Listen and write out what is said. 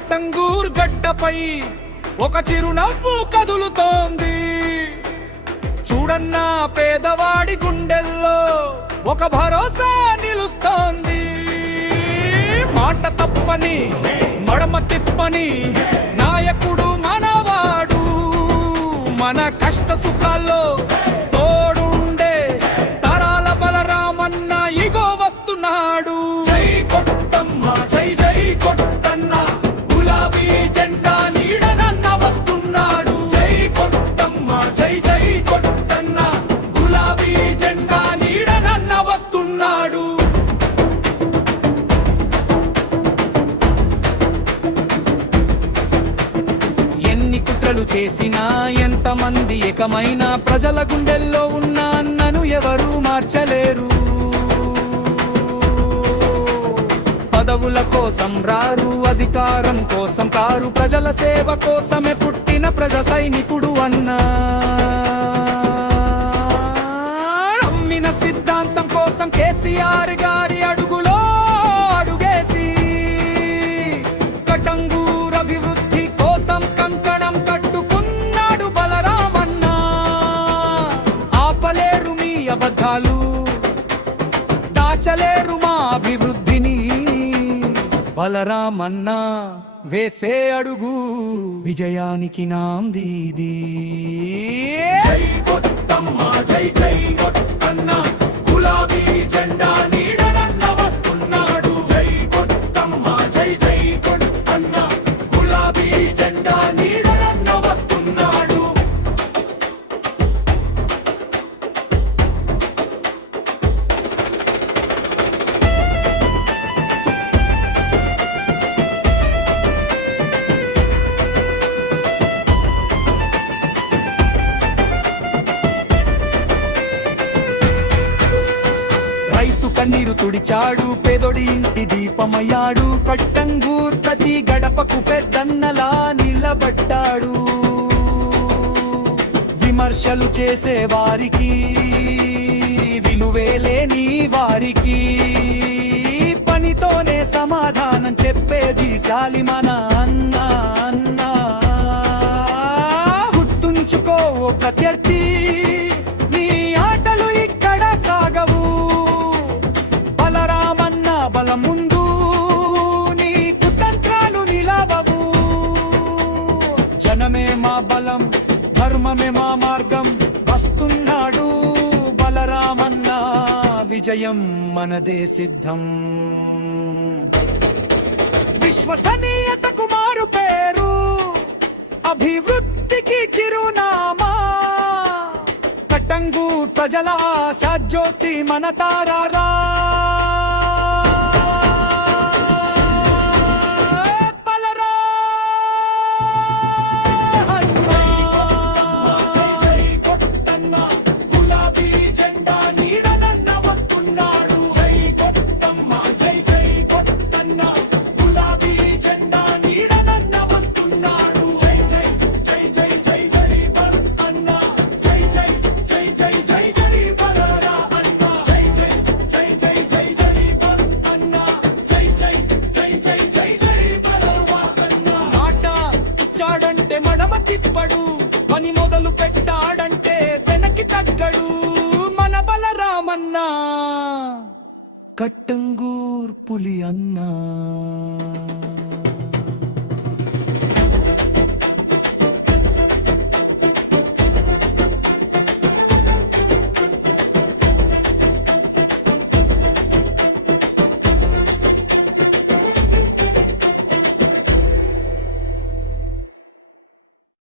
కట్టంగూర్ గడ్డపై ఒక చిరునవ్వు కదులుతోంది. చూడన్నా పేదవాడి గుండెల్లో ఒక భరోసా నిలుస్తోంది. మాట తప్పని మడమ తిప్పని నాయకుడు మనవాడు. మన కష్ట సుఖాల్లో తోడుండే తరాల బలరామన్న ఇగో వస్తున్నాడు. జై కొట్టమ్మ జై జై కొట్టన్న గులాబీ జెండా నీడనన్న వస్తున్నాడు. జై కొట్టమ్మ జై జై కొట్టన్న గులాబీ జెండా నీడనన్న వస్తున్నాడు. ఎన్ని కుట్రలు చేసినా ఎంతమంది ఏకమైన ప్రజల గుండెల్లో ఉన్న అన్నను ఎవరు మార్చలేరు. పదవుల కోసం రారు, అధికారం కోసం కారు, ప్రజల సేవ కోసమే పుట్టిన ప్రజా సైనికుడు అన్నా. నమ్మిన సిద్ధాంతం కోసం కేసీఆర్ గారి అడుగులో అడుగేసి కట్టంగూర్ అభివృద్ధి కోసం కంకణం కట్టుకున్నాడు బలరామన్న. ఆపలేరు మీ అబద్ధాలు, దాచలేరు మా అభివృద్ధిని. బలరామన్న వేసే అడుగు విజయానికి నాందీది. జై కొట్టమ్మ జై జై కొట్టన్న గులాబీ జెండా నీడనన్న వస్తున్నాడు. జై కొట్టమ్మ జై జై కొట్టన్న గులాబీ జెండా నీడనన్న వస్తున్నాడు. రైతు కన్నీరు తుడిచాడు, పేదోడి ఇంటి దీపమయ్యాడు. కట్టంగూర్ ప్రతి గడపకు పెద్దన్నలా నిలబడ్డాడు. విమర్శలు చేసే వారికి విలువే లేని వారికి పనితోనే సమాధానం చెప్పేది శాలి మన అన్న. అన్న గుర్తుంచుకో ప్రత్యర్థి, నీ ఆటలు ఇక్కడ సాగవు. బలరామన్న బలం ముందు నీ కుతంత్రాలు నిలవవు. జనమే మా బలం, ధర్మమే మా మార్గం. వస్తున్నాడు బలరామన్న, విజయం మనదే సిద్ధం. విశ్వసనీయతకు మారు పేరు, అభివృద్ధికి చిరునామా. కట్టంగూర్ ప్రజల ఆశాజ్యోతి మన తారారా. మడమ తిప్పడు, పని మొదలు పెట్టాడంటే వెనక్కి తగ్గడు మన బలరామన్న. కట్టంగూర్ పులి అన్నా.